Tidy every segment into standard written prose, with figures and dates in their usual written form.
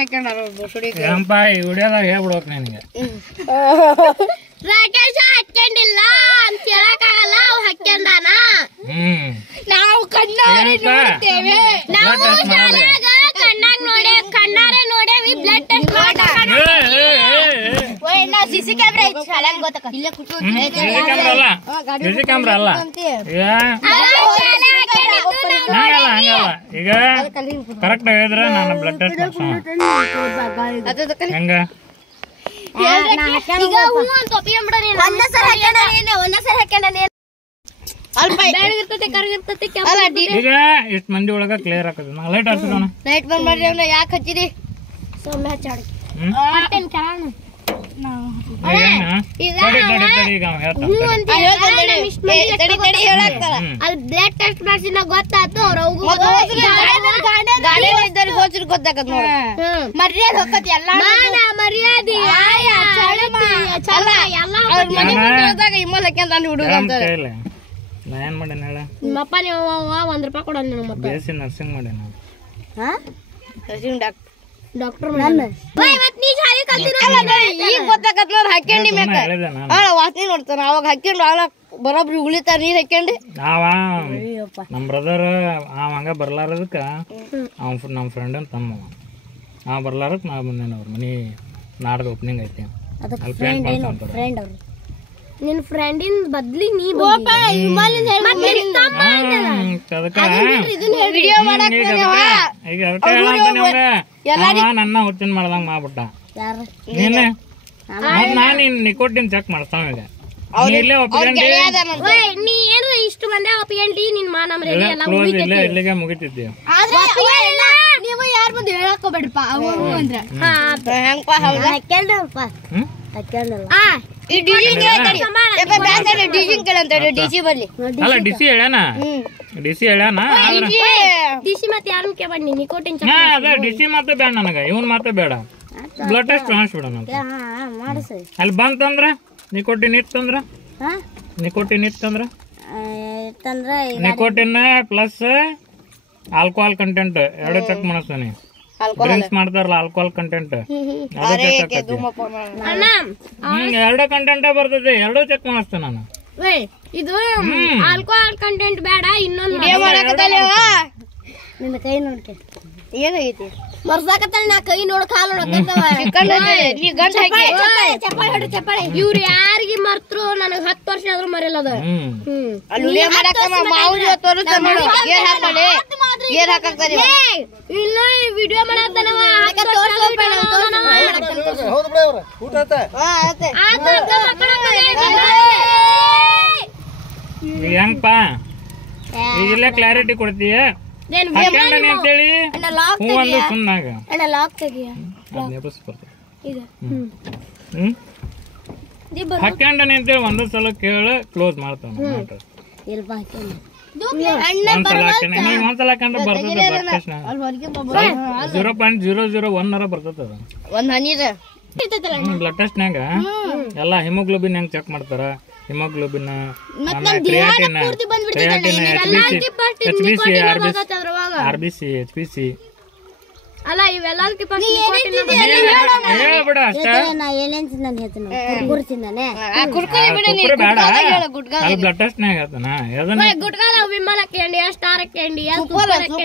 ಹಾಕ್ಕೊಂಡಾರ ಏನಪ್ಪ ಈ ವಿಡಿಯೋದಾಗ ಹೇಳ್ಬಿಡ್ಬೇಕು ನಿನಗೆ. ರಾಕೇಶ ಹಾಕ್ಕೊಂಡಿಲ್ಲ ಅಂತ ಹೇಳಕ್ಕಾಗಲ್ಲ, ಅವ್ ಹಾಕ್ಕೊಂಡಾನ. ನಾವು ಕಣ್ಣಾರೆ ನೋಡ್ತೇವೆ, ನಾವು ಶಾಲ್ಯಾಗ ಕಣ್ಣಾರೆ ನೋಡೇವಿ, ಬ್ಲಡ್ ಟೆಸ್ಟ್ ಮಾಡ್ತಾನ. ಓಯ್ ನಾ ಸಿಸಿ ಕ್ಯಾಮೆರಾ ಐತಿ ಶಾಲ್ಯಾಗ ಗೊತ್ತಕ. ಇಲ್ಲ ಕುಟ್ಟು ಸಿಸಿ ಕ್ಯಾಮ್ರಾ ಅಲ್ಲ ಹಂಗಲ್ಲ. ಈಗ ಕರೆಕ್ಟ್ ಹೇಳಿದ್ರೆ ನಾನು ಬ್ಲಡ್ ಟೆಸ್ಟ್ ಮಾಡ್ಸೋಣ. ಹೆಂಗ ಈಗ ಹೂ ಅಂತ ಒಪ್ಪಿಕೊಂಡ್ಬಿಡ ನೀನು. ಒಂದಸರಿ ಹಾಕ್ಕೊಂಡಾನೆ ಈಗ ಇಷ್ಟ ಮಂದಿ ಒಳಗ ಕ್ಲಿಯರ್ ಆಗ್ತದೆ. ನಾ ಲೈಟ್ ಹಚ್ಚಿದೋಣ. ಲೈಟ್ ಬಂದ್ ಮಾಡ್ರಿ. ಅವ್ನ ಯಾಕೆ ಹಚ್ಚಿರಿ? ಸೊಮ್ಮೆ ಹಚ್ಚಾಡಿ ಅಲ್ಲಿ ಬ್ಲಡ್ ಟೆಸ್ಟ್ ಮಾಡ್ಸಿನ ಗೊತ್ತಾಯ್ತು. ಗೊತ್ತಾಗತ್ ನೋಡ. ಮರ್ಯಾದೆ ಹೋಗತಿ ಎಲ್ಲ ಮರ್ಯಾದೆ ಇಮ್ಮಲ್ ಹಾಕ್ಯಂತ ಹುಡುಗ ಅಂತ. ನಾ ಏನ್ ಮಾಡೇನ ಹೇಳ? ನಿಮ್ಮಪ್ಪ ನೀವು ₹1 ಕೊಡ. ಬೇಸಿ ನರ್ಸಿಂಗ್ ಮಾಡೇನ. ಡಾಕ್ಟರ್ ಈಗ ಗೊತ್ತಾಗತ್ ನೋಡ್. ಹಾಕ್ಯಂಡಿ ಮ್ಯಾಕ ವಾಸನೆ ನೋಡ್ತಾನ. ಅವಾಗ ಹಾಕ್ಯಂಡು ಆಳ ಬರೋಬ್ರಿ ಉಳಿತಾರ ನೀರ್ ಹಾಕ್ಯಂಡು. ಅವ ನಮ್ ಬ್ರದರ್ ಅವ ಹಂಗ ಬರ್ಲಾರದಕ್ಕ ನಮ್ ಫ್ರೆಂಡ್ ತಮ್ಮ ಅವ ಬರ್ಲಾರಕ್ ನಾ ಬಂದೇನ. ಅವ್ರ ಮನಿ ನಾಡ್ದ ಓಪನಿಂಗ್ ಐತಿ. ನಿನ್ ಫ್ರೆಂಡಿನ ಬದ್ಲಿ ನೀ ನನ್ನ ಹುಚ್ಚಿನ ಮಾಡ್ದಂಗ ಮಾಡ್ಬಿಟ್ಟ. ನೀನೆ ನಾನ್ ನಿಕೋಟಿನ್ ಚೆಕ್ ಮಾಡ್ತಾವ. ಈಗ ಇಲ್ಲೇ ಒಪ್ಕೊಂಡಿ ನೀ ಏನು ಇಷ್ಟು ಬಂದೆ ಒಪ್ಕೊಂಡಿ ನಿನ್ ಮಾನಮ್ ರೆಡಿ ಎಲ್ಲ ಇಲ್ಲಿಗೆ ಮುಗಿತಿದ್ದೆ. ನೀವು ಯಾರ ಮುಂದೆ ಹೇಳಕೋಬೇಡಪ್ಪ. ಅಲ್ಲ ಡಿಸಿ ಹೇಳ್ಯಾನ. ಡಿಸಿ ಮತ್ತೆ ಯಾರನ್ನ ಕೇಳ್ಬಾರ್ದು. ನಿಕೋಟಿನ್ ಅದೇ ಡಿಸಿ ಮಾತ್ರ ಬೇಡ ನನಗ. ಇವನ್ ಮಾತ್ರ ಬೇಡ. ಬ್ಲಡ್ ಟೆಸ್ಟ್ ಮಾಡಿಸ್ಬಿಡೋಣ. ಅಲ್ಲಿ ಬಂತಂದ್ರ ನಿಕೋಟಿನ್ ಇತ್ತಂದ್ರ ನಿಕೋಟಿನ್ ಪ್ಲಸ್ ಆಲ್ಕೋಹಾಲ್ ಕಂಟೆಂಟ್ ಎರಡು ಚೆಕ್ ಮಾಡಿಸ್ತಾನೆ. ಡ್ರಿಂಕ್ಸ್ ಮಾಡ್ತಾರಲ್ಲ ಆಲ್ಕೋಹಾಲ್ ಕಂಟೆಂಟ್ ಎರಡು ಕಂಟೆಂಟ್ ಬರ್ತದೆ. ಎರಡು ಚೆಕ್ ಮಾಡಿಸ್ತೇನೆ ನಾನು. ಇದು ಆಲ್ಕೋಹಾಲ್ ಕಂಟೆಂಟ್ ಬೇಡ. ಇನ್ನೊಂದು ನಿನ್ನ ಕೈ ನೋಡ್ಕೆ ಏನಾಗೈತಿ? ಮರ್ಸಾಕತ್ತಲ್ಲ. ನಾ ಕೈ ನೋಡ್ ಕಾಲು ಚಪ್ಪಾಳೆ. ಇವ್ರು ಯಾರಿಗೆ ಮರ್ತರು ನನಗ್ 10 ವರ್ಷ ಆದ್ರೂ ಮರೆಯಲ್ಲದ. ಇಲ್ಲ ವಿಡಿಯೋ ಮಾಡತ್ತನವ. ಹೆಂಗಪ್ಪ ಈಗಿಲ್ಲ ಕ್ಲಾರಿಟಿ ಕೊಡ್ತೀಯ ಅಂತೇಳಿ ಹೂ ಒಂದು ಸುಮ್ಮನಾಗ ಹಾಕ್ಯಂಡನೆ ಅಂತೇಳಿ ಒಂದ್ ಸಲ ಕೇಳ ಕ್ಲೋಸ್ ಮಾಡ್ತಾನ. ಒಂದ್ಸಲ ಹಾಕೊಂಡ್ರೆ ಬರ್ತದೆ. 0.001 ಬರ್ತದ. ಬ್ಲಡ್ ಟೆಸ್ಟ್ನಾಗ ಎಲ್ಲಾ ಹಿಮೋಗ್ಲೋಬಿನ್ ಹೆಂಗ್ ಚೆಕ್ ಮಾಡ್ತಾರ. ಹಿಮೋಗ್ಲೋಬಿನ್, ಕ್ರಿಯಾಟಿನ್, RBC, HPC ಅಲ್ಲ ಇವೆಲ್ಲ ಬ್ಲಡ್ ಟೆಸ್ಟ್ ವಿಮಲ್ ಹಾಕಂಡಿ, ಸ್ಟಾರ್ ಹಾಕಂಡಿ, ಬಿಡ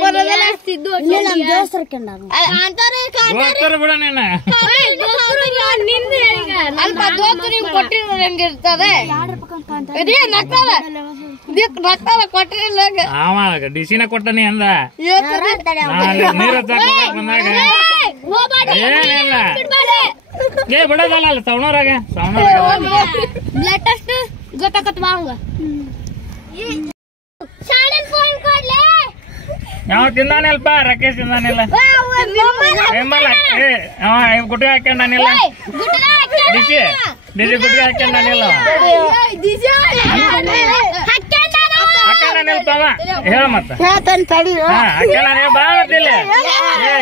ಡಿಸಿನ ಕೊಟ್ಟನಿ ಅಂದ. ನೀರು ಬಂದಾಗ ಏನಿಲ್ಲ ಬಿಡೋದಲ್ಲ ಸವಣೂರಾಗ ಬ್ಲಡ್ ಟೆಸ್ಟ್ ಗೊತ್ತಾಗತ್ವಾ ಹಂಗ. ಯಾವ ತಿಂದಾನಿಲ್ಪ? ರಾಕೇಶ್ ತಿಂದಾನಿಲ್ಲ. ಗುಟ್ಟಿ ಹಾಕೊಂಡಾನಿಲ್ಲ. ಡಿಸಿ ಗುಟ್ಟಿ ಹಾಕೊಂಡಾನಿಲ್ಲ. ಹೇಳ ಮತ್ತ ಬಾತಿಲ್ಲ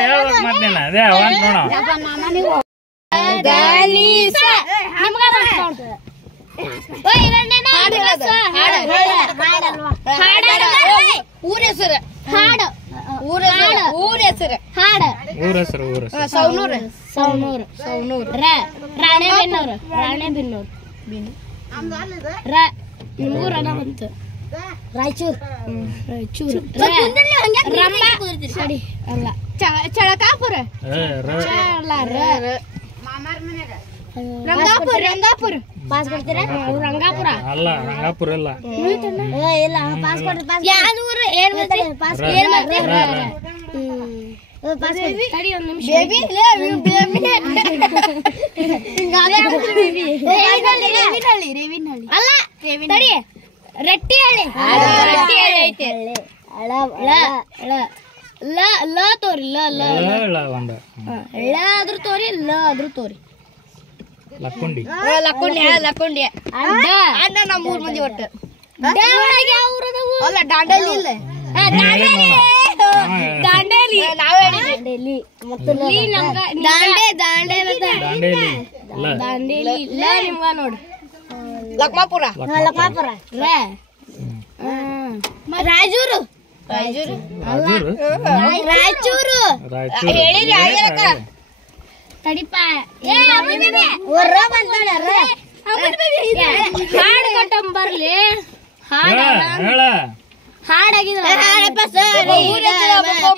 ಹೇಳ್ಬೇಕು ಮತ್ತೇನ ಅದೇ ಒಂದ್ ನೋಡ. ಊರ ಹೆಸರು ಹಾಡು ಊರ ಹೆಸರು ಹಾಡ ಊರ ಹೆಸರು ಸೌನೂರು ಸೌನೂರು ರಾಣೆಬೆನ್ನೂರು ನಿಮಗೂ ರಣ ಬಂತು ರಾಯಚೂರು ಸರಿ ಅಲ್ಲ ಚಳಕಾಪುರ ರಂಗಾಪುರ ಪಾಸ್ ಕೊಡ್ತೀರಾ ರಂಗಾಪುರ ಅಲ್ಲ ರಂಗಾಪುರ ಇಲ್ಲ ಇಲ್ಲ ಪಾಸ್ ಕೊಡ್ರಿ ಯಾವ್ದು ಊರು ಏನ್ ಮಾಡ್ತೀರಿ ಪಾಸ್ ಏನ್ ಮಾಡ್ತೀರಿ ಪಾಸ್ ಕೊಡಿ ತಡಿ ಒಂದು ನಿಮಿಷ ರೇವಿನಹಳ್ಳಿ ಅಲ್ಲ ತಡಿ ರಟ್ಟಿಹಳ್ಳಿ ಐತೆ ಲ ತೋರಿ ಲ ಆದ್ರೂ ತೋರಿ ಲ ಆದ್ರೂ ತೋರಿ ಲಕ್ಕುಂಡಿ ಲಕ್ಕೊಂಡಿ ಅಣ್ಣ ನಮ್ಮ 3 ಮಂದಿ ಒಟ್ಟು ಅಲ್ಲ ದಾಂಡೇಲಿ ನಾವೇ ದಾಂಡೇಲಿ ನಿಮ್ಗ ನೋಡು ಲಕ್ಮಾಪುರ ರಾಯಚೂರು ಹೇಳಿರಿ ತಡಿಪ ಹಾಡು ಕೊಟ್ಟಂ ಬರ್ಲಿ ಹಾಡಾಗಿದ್ರ ಸೇರಬೇಕು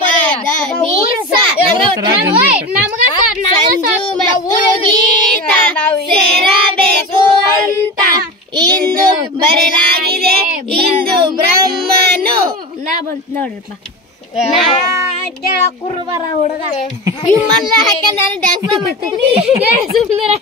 ಅಂತ ಇಂದು ಬರಲಾಗಿದೆ ಇಂದು ಬ್ರಹ್ಮನು ನಾ ಬಂತ ನೋಡ್ರಪ್ಪ ಕುರುಬರ ಹುಡುಗ ನಿಮ್ಮಲ್ಲ ಹಾಕ ನಾನು ಡ್ಯಾನ್ಸ್ ಮಾಡ್ತೀನಿ ಸುಮ್ಮನೆ